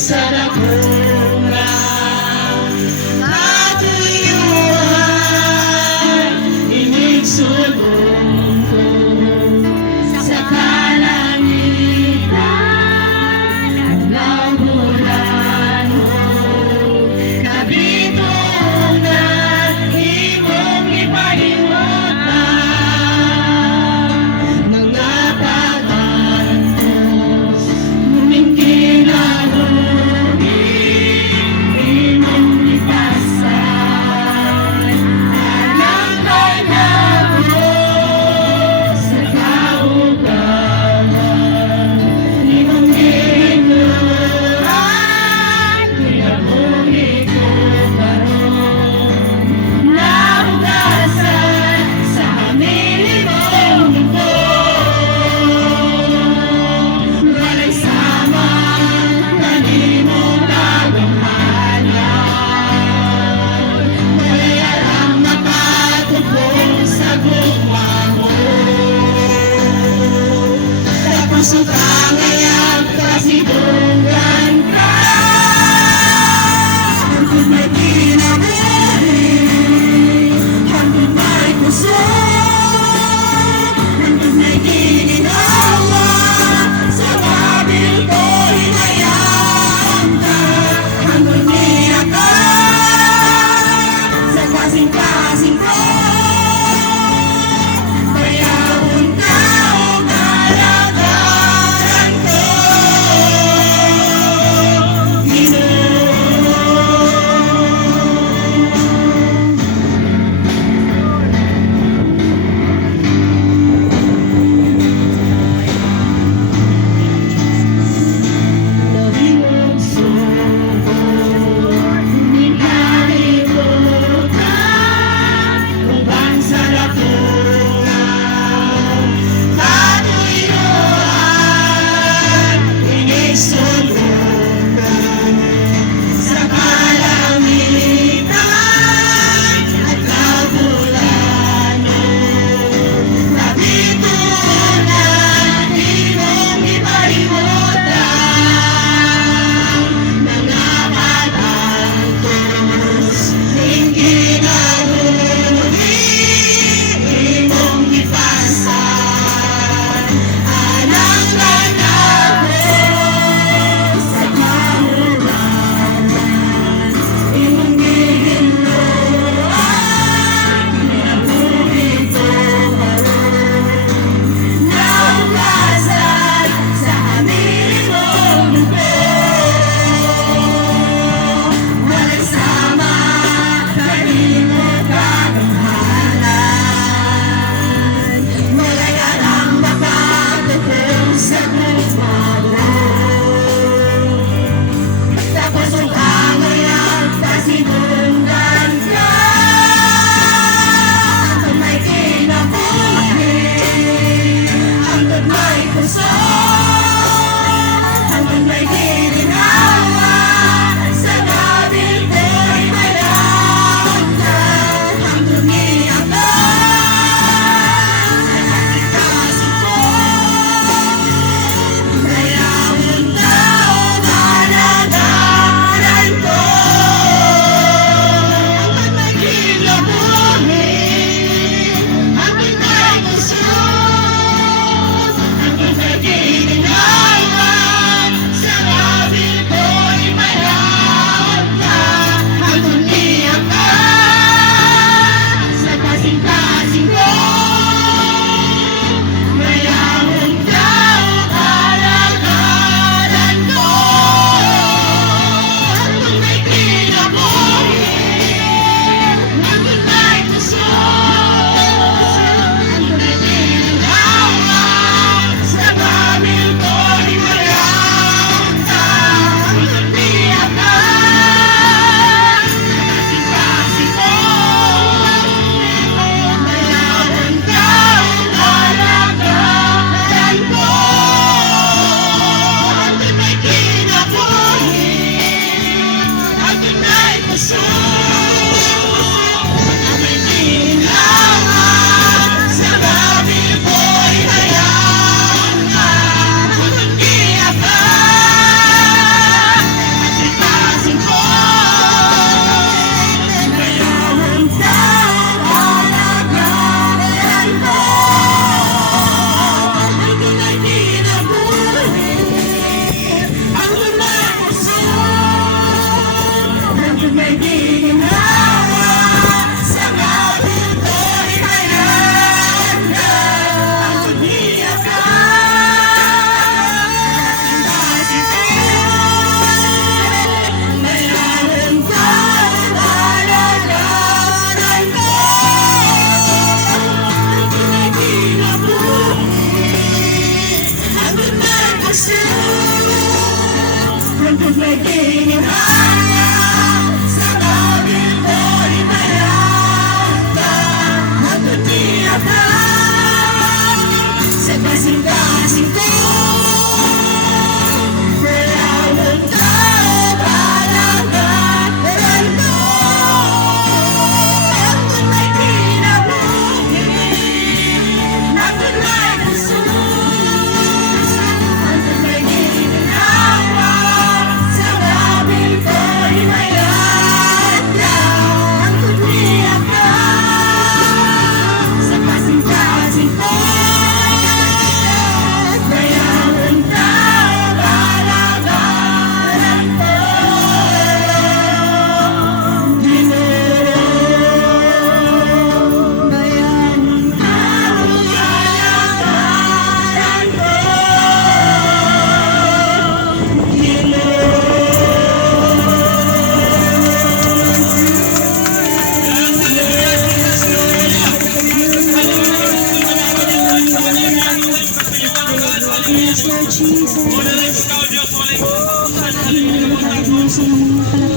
sa dakura, katuyuan, inigsulong ko sa kalangitan ng bulan mo. Kabitong na imong ipalimutan, mga pag-antos, mumingkin na lugi, imong itasan. Alam kay nabos sa kaugawan, imong ginuran, kinamong ikubaron. Naugasan sa hamilibong mundo, walay sama kanimong kagamhanan. Walay aram makatupong sa gugma mo. Tapos ang kangayag kasidungan ka, hanggang may kinabuhi, hanggang may kusog, hanggang may gininawa. Sa babil ko hinayaan ka, hanggang niya ka sa kasing-kasing ko. Bayawon ka o galagaran, At may ginihaya sa babil ko'y mayroon ka. At umiyak ka sa kasing-kasing ko. Mayaman ka palagaran ko. At kung may kinabuhi, at kung may gusto, at kung may ginhawa, sa babil ko'y mayroon ka. At umiyak ka sa kasing-kasing ko. Mayaman ka palagaran ko. Mayaman ka palagaran ko. Yes, Lord Jesus. Pagkain mo sa mga